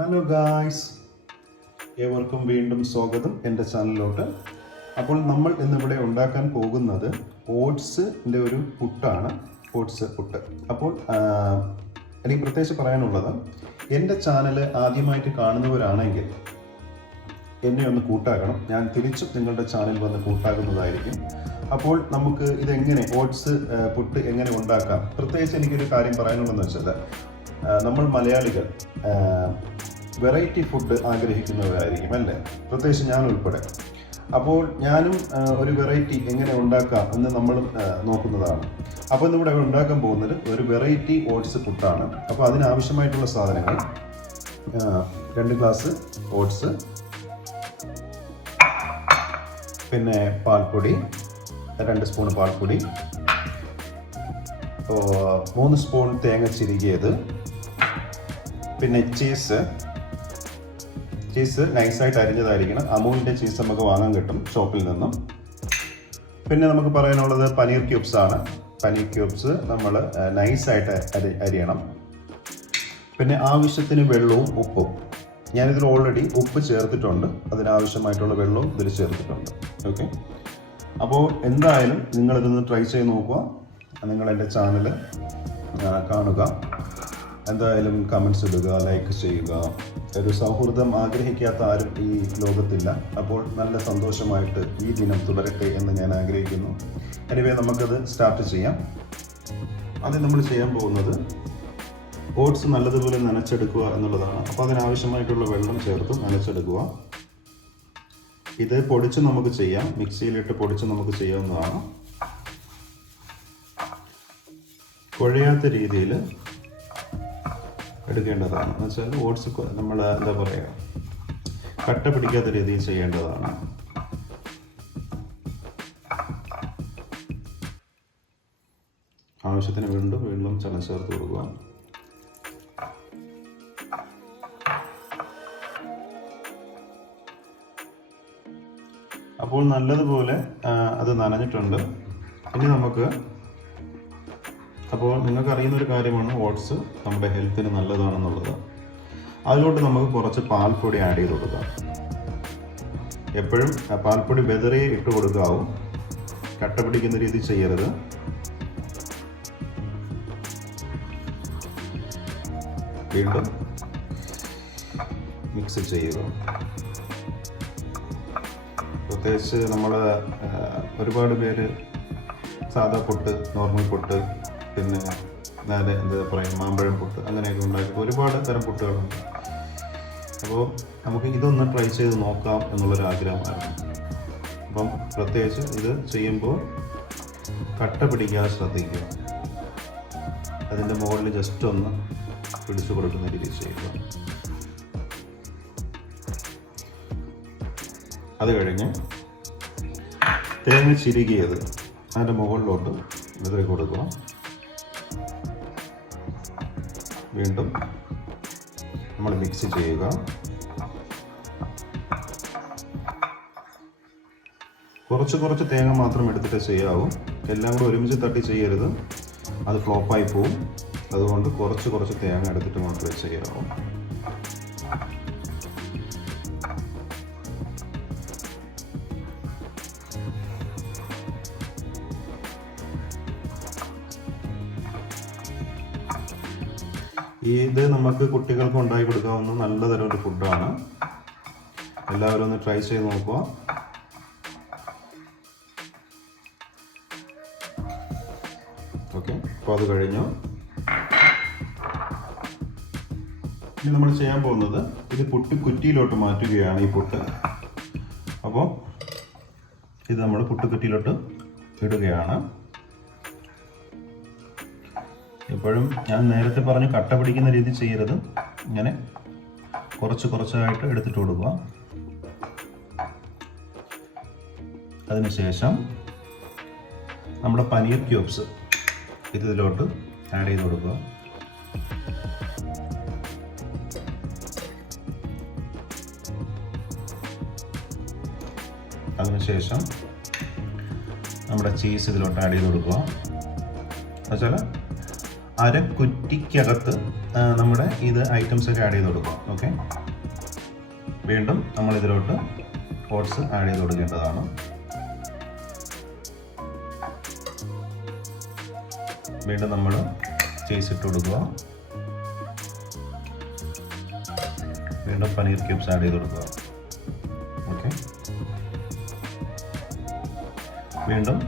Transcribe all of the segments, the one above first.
Hello guys ഏവർക്കും വീണ്ടും സ്വാഗതം എന്റെ ചാനലിലോട്ട്. അപ്പോൾ നമ്മൾ ഇന്നിവിടെ ഉണ്ടാക്കാൻ പോകുന്നത് ഓട്സിന്റെ ഒരു പുട്ടാണ്. ഓട്സ് പുട്ട്. അപ്പോൾ എനിക്ക് പ്രത്യേകിച്ച് പറയാനുള്ളത് എന്റെ ചാനൽ ആദ്യമായിട്ട് കാണുന്നവരാണെങ്കിൽ എന്നെ ഒന്ന് കൂട്ടാക്കണം. ഞാൻ തിരിച്ചും നിങ്ങളുടെ ചാനൽ വന്ന് കൂട്ടാകുന്നതായിരിക്കും. അപ്പോൾ നമുക്ക് ഇതെങ്ങനെ ഓട്സ് പുട്ട് എങ്ങനെ ഉണ്ടാക്കാം? പ്രത്യേകിച്ച് എനിക്കൊരു കാര്യം പറയാനുള്ളതെന്ന് വെച്ചാൽ നമ്മൾ മലയാളികൾ വെറൈറ്റി ഫുഡ് ആഗ്രഹിക്കുന്നവരായിരിക്കും അല്ലേ? പ്രത്യേകിച്ച് ഞാൻ ഉൾപ്പെടെ. അപ്പോൾ ഞാനും ഒരു വെറൈറ്റി എങ്ങനെ ഉണ്ടാക്കാം എന്ന് നമ്മൾ നോക്കുന്നതാണ്. അപ്പോൾ ഇന്നിവിടെ ഉണ്ടാക്കാൻ പോകുന്നത് ഒരു വെറൈറ്റി ഓട്സ് പുട്ടാണ് അപ്പോൾ അതിനാവശ്യമായിട്ടുള്ള സാധനങ്ങൾ രണ്ട് ഗ്ലാസ് ഓട്സ് പിന്നെ പാൽപ്പൊടി രണ്ട് സ്പൂൺ പാൽപ്പൊടി മൂന്ന് സ്പൂൺ തേങ്ങ ചിരുകിയത് പിന്നെ ചീസ് ചീസ് നൈസായിട്ട് അരിഞ്ഞതായിരിക്കണം. അമൂലിന്റെ ചീസ് നമുക്ക് വാങ്ങാൻ കിട്ടും ഷോപ്പിൽ നിന്നും. പിന്നെ നമുക്ക് പറയാനുള്ളത് പനീർ ക്യൂബ്സ് ആണ്. പനീർ ക്യൂബ്സ് നമ്മൾ നൈസായിട്ട് അരി അരിയണം. പിന്നെ ആവശ്യത്തിന് വെള്ളവും ഉപ്പും. ഞാനിതിൽ ഓൾറെഡി ഉപ്പ് ചേർത്തിട്ടുണ്ട്. അതിനാവശ്യമായിട്ടുള്ള വെള്ളവും ഇതിൽ ചേർത്തിട്ടുണ്ട്. ഓക്കെ അപ്പോൾ എന്തായാലും നിങ്ങളിതൊന്ന് ട്രൈ ചെയ്ത് നോക്കുക. നിങ്ങൾ എന്റെ ചാനൽ കാണുക. എന്തായാലും കമൻസ് ഇടുക ലൈക്ക് ചെയ്യുക. ഒരു സൗഹൃദം ആഗ്രഹിക്കാത്ത ആരും ഈ ലോകത്തില്ല. അപ്പോൾ നല്ല സന്തോഷമായിട്ട് ഈ ദിനം തുടരട്ടെ എന്ന് ഞാൻ ആഗ്രഹിക്കുന്നു. എനിവേ നമുക്കത് സ്റ്റാർട്ട് ചെയ്യാം. ആദ്യം നമ്മൾ ചെയ്യാൻ പോകുന്നത് ഓട്സ് നല്ലതുപോലെ നനച്ചെടുക്കുക എന്നുള്ളതാണ്. അപ്പോൾ അതിനാവശ്യമായിട്ടുള്ള വെള്ളം ചേർത്ത് നനച്ചെടുക്കുക. ഇത് പൊടിച്ച് നമുക്ക് ചെയ്യാം. മിക്സിയിലിട്ട് പൊടിച്ച് നമുക്ക് ചെയ്യാവുന്നതാണ്. കുഴയാത്ത രീതിയിൽ എടുക്കേണ്ടതാണ്. എന്ന് വെച്ചാൽ ഓട്സ് നമ്മൾ എന്താ പറയുക കട്ട പിടിക്കാത്ത രീതിയിൽ ചെയ്യേണ്ടതാണ്. ആവശ്യത്തിന് വീണ്ടും വീണ്ടും ചന ചേർത്ത് കൊടുക്കുക. അപ്പോൾ നല്ലതുപോലെ അത് നനഞ്ഞിട്ടുണ്ട്. ഇനി നമുക്ക് അപ്പോൾ നിങ്ങൾക്കറിയുന്ന ഒരു കാര്യമാണ് ഓട്സ് നമ്മുടെ ഹെൽത്തിന് നല്ലതാണെന്നുള്ളത്. അതിലോട്ട് നമുക്ക് കുറച്ച് പാൽപ്പൊടി ആഡ് ചെയ്ത് കൊടുക്കാം. എപ്പോഴും പാൽപ്പൊടി വെതറി ഇട്ട് കൊടുക്കാവും. കട്ട പിടിക്കുന്ന രീതി ചെയ്യരുത്. വീണ്ടും മിക്സ് ചെയ്യുക. പ്രത്യേകിച്ച് നമ്മൾ ഒരുപാട് പേര് സാധാ പൊട്ട് നോർമൽ പൊട്ട് പിന്നെ നേരെ എന്താ പറയുക മാമ്പഴം പുട്ട് അങ്ങനെയൊക്കെ ഉണ്ടാക്കി ഒരുപാട് തരം പുട്ടുകളുണ്ട്. അപ്പോൾ നമുക്ക് ഇതൊന്ന് ട്രൈ ചെയ്ത് നോക്കാം എന്നുള്ളൊരു ആഗ്രഹമായിരുന്നു. അപ്പം പ്രത്യേകിച്ച് ഇത് ചെയ്യുമ്പോൾ കട്ട പിടിക്കാതെ ശ്രദ്ധിക്കുക. അതിന്റെ മുകളിൽ ജസ്റ്റ് ഒന്ന് പിടിച്ചു കൊടുക്കുന്ന രീതിയിൽ ചെയ്യുക. അത് കഴിഞ്ഞ് തേങ്ങ ചിരുകിയത് അതിന്റെ മുകളിലോട്ട് വിതറി കൊടുക്കുക. വീണ്ടും നമ്മൾ മിക്സ് ചെയ്യുക. കുറച്ച് കുറച്ച് തേങ്ങ മാത്രം എടുത്തിട്ട് ചെയ്യാവൂ. എല്ലാം കൂടെ ഒരുമിച്ച് തട്ടി ചെയ്യരുത്. അത് ഫ്ലോപ്പായി പോവും. അതുകൊണ്ട് കുറച്ച് കുറച്ച് തേങ്ങ എടുത്തിട്ട് മാത്രമേ ചെയ്യാവൂ. ഇത് നമുക്ക് കുട്ടികൾക്ക് ഉണ്ടാക്കി കൊടുക്കാവുന്ന നല്ല തരം ഒരു ഫുഡാണ് എല്ലാവരും ഒന്ന് ട്രൈ ചെയ്ത് നോക്കുക. ഓക്കെ അപ്പോൾ അത് കഴിഞ്ഞു. ഇനി നമ്മൾ ചെയ്യാൻ പോകുന്നത് ഇത് പുട്ട് കുറ്റിയിലോട്ട് മാറ്റുകയാണ് ഈ പുട്ട്. അപ്പോൾ ഇത് നമ്മൾ പുട്ടുകുറ്റിയിലോട്ട് ഇടുകയാണ്. എപ്പോഴും ഞാൻ നേരത്തെ പറഞ്ഞു കട്ട പിടിക്കുന്ന രീതി ചെയ്യരുത്. ഇങ്ങനെ കുറച്ച് കുറച്ചായിട്ട് എടുത്തിട്ട് കൊടുക്കുക. അതിനുശേഷം നമ്മുടെ പനീർ ക്യൂബ്സ് ഇത് ഇതിലോട്ട് ആഡ് ചെയ്ത് കൊടുക്കുക. അതിനുശേഷം നമ്മുടെ ചീസ് ഇതിലോട്ട് ആഡ് ചെയ്ത് കൊടുക്കുക. എന്നുവെച്ചാൽ അര കുറ്റിക്കകത്ത് ആ, നമ്മുടെ ഇത് ഐറ്റംസ് ഒക്കെ ആഡ് ചെയ്ത് കൊടുക്കുക ഓക്കെ വീണ്ടും നമ്മൾ ഇതിലോട്ട് ഓട്സ് ആഡ് ചെയ്ത് കൊടുക്കേണ്ടതാണ്. വീണ്ടും നമ്മൾ ചേസ് ഇട്ട് കൊടുക്കുക. വീണ്ടും പനീർ ക്യൂബ്സ് ആഡ് ചെയ്ത് കൊടുക്കുക. ഓക്കെ വീണ്ടും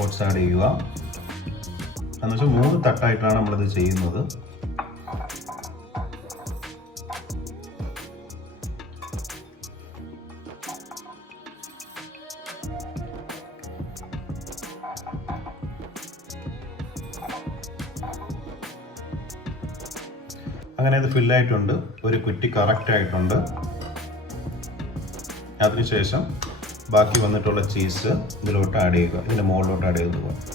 ഓട്സ് ആഡ് ചെയ്യുക. എന്നുവെച്ചാൽ മൂന്ന് തട്ടായിട്ടാണ് നമ്മളിത് ചെയ്യുന്നത്. അങ്ങനെ ഇത് ഫില്ലായിട്ടുണ്ട്. ഒരു കുറ്റി കറക്റ്റ് ആയിട്ടുണ്ട് അതിനുശേഷം ബാക്കി വന്നിട്ടുള്ള ചീസ് ഇതിലോട്ട് ആഡ് ചെയ്യുക. ഇതിന്റെ മുകളിലോട്ട് ആഡ് ചെയ്ത് പോകാം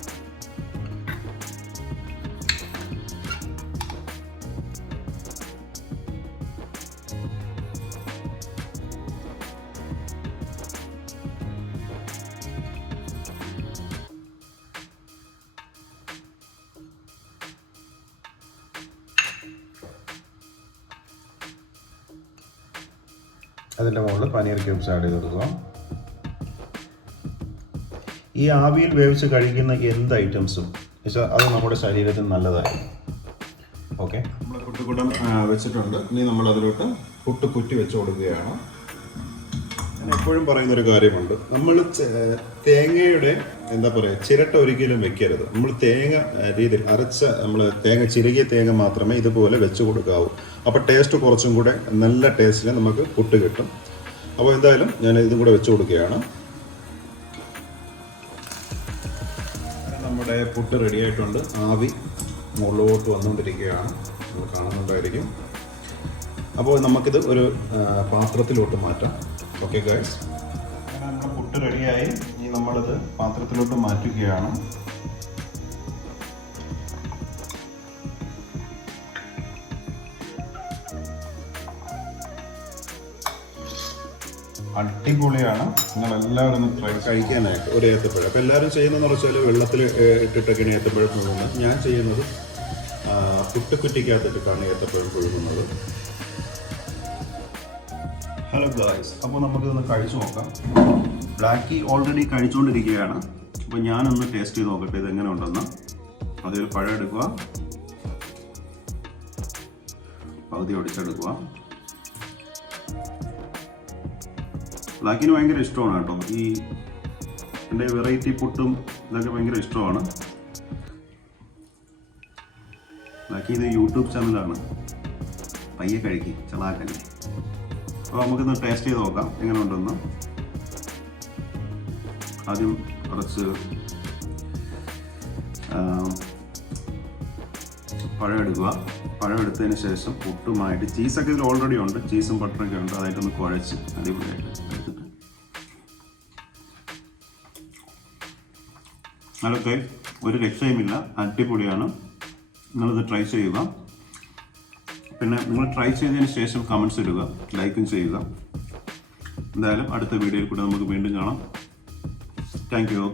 അതിന്റെ മുകളിൽ പനീർ ക്യൂബ്സ് ആഡ് ചെയ്ത് ഈ ആവിയിൽ വേവിച്ച് കഴിക്കുന്ന എന്ത് ഐറ്റംസും അത് നമ്മുടെ ശരീരത്തിന് നല്ലതായി ഓക്കെ? നമ്മൾ കുട്ടുകുടം വെച്ചിട്ടുണ്ട്. ഇനി നമ്മൾ അതിലോട്ട് പുട്ട് കുറ്റി വെച്ച് കൊടുക്കുകയാണ്. ഞാൻ എപ്പോഴും പറയുന്നൊരു കാര്യമുണ്ട്. നമ്മൾ തേങ്ങയുടെ എന്താ പറയുക ചിരട്ട ഒരിക്കലും വെക്കരുത്. നമ്മൾ തേങ്ങ രീതിയിൽ അരച്ച നമ്മൾ തേങ്ങ ചിരകിയ തേങ്ങ മാത്രമേ ഇതുപോലെ വെച്ച് കൊടുക്കാവൂ. അപ്പോൾ ടേസ്റ്റ് കുറച്ചും കൂടെ നല്ല ടേസ്റ്റിൽ നമുക്ക് പുട്ട് കിട്ടും. അപ്പോൾ എന്തായാലും ഞാൻ ഇതും കൂടെ വെച്ച് കൊടുക്കുകയാണ്. നമ്മുടെ പുട്ട് റെഡി ആയിട്ടുണ്ട്. ആവി മുകളിലോട്ട് വന്നുകൊണ്ടിരിക്കുകയാണ്. നമ്മൾ കാണുന്നുണ്ടായിരിക്കും. അപ്പോൾ നമുക്കിത് ഒരു പാത്രത്തിലോട്ട് മാറ്റാം. ഓക്കെ ഗൈസ് നമ്മുടെ പുട്ട് റെഡിയായി ഇനി നമ്മളിത് പാത്രത്തിലോട്ട് മാറ്റുകയാണ്. അടിപൊളിയാണ്. നിങ്ങൾ എല്ലാവരും ഒന്ന് ട്രൈ കഴിക്കാനായിട്ട് ഒരു ഏത്തപ്പഴം. അപ്പോൾ എല്ലാവരും ചെയ്യുന്നതെന്ന് വെച്ചാൽ വെള്ളത്തിൽ ഇട്ടിട്ടൊക്കെയാണ് ഏത്തപ്പഴം പുഴുങ്ങുന്നത്. ഞാൻ ചെയ്യുന്നത് ആ, പുട്ടുക്കുറ്റിക്കകത്തിട്ടിട്ടാണ് ഏത്തപ്പഴം പുഴുങ്ങുന്നത്. ഹലോ ഗായ്സ് അപ്പോൾ നമുക്കിതൊന്ന് കഴിച്ചു നോക്കാം. ബ്ലാക്ക് ടീ ഓൾറെഡി കഴിച്ചുകൊണ്ടിരിക്കുകയാണ് അപ്പോൾ ഞാനൊന്ന് ടേസ്റ്റ് ചെയ്ത് നോക്കട്ടെ ഇതെങ്ങനെ ഉണ്ടെന്ന്. അതിൽ പഴം എടുക്കുക. പകുതി ഒടിച്ചെടുക്കുക. ബ്ലാക്കിന് ഭയങ്കര ഇഷ്ടമാണ് കേട്ടോ. ഈ എന്റെ വെറൈറ്റി പുട്ടും ഇതൊക്കെ ഭയങ്കര ഇഷ്ടമാണ്. ബ്ലാക്കി ഇത് യൂട്യൂബ് ചാനലാണ്. പയ്യെ കഴിക്കും ചളാക്കല്ലേ അപ്പോൾ നമുക്കിന്ന് ടേസ്റ്റ് ചെയ്ത് നോക്കാം എങ്ങനെ ഉണ്ടെന്ന് ആദ്യം കുറച്ച് പഴം എടുക്കുക. പഴം എടുത്തതിന് ശേഷം പുട്ടുമായിട്ട് ചീസൊക്കെ ഇതിൽ ഓൾറെഡി ഉണ്ട്. ചീസും ബട്ടറൊക്കെ ഉണ്ട്. അതായിട്ടൊന്ന് കുഴച്ച് അടിപൊളിയായിട്ട്. അതൊക്കെ ഒരു രക്ഷയുമില്ല അടിപൊളിയാണ്. നിങ്ങളിത് ട്രൈ ചെയ്യുക. പിന്നെ നിങ്ങൾ ട്രൈ ചെയ്തതിന് ശേഷം കമൻസ് ഇടുക ലൈക്കും ചെയ്യുക. എന്തായാലും അടുത്ത വീഡിയോയിൽ കൂടെ നമുക്ക് വീണ്ടും കാണാം. Thank you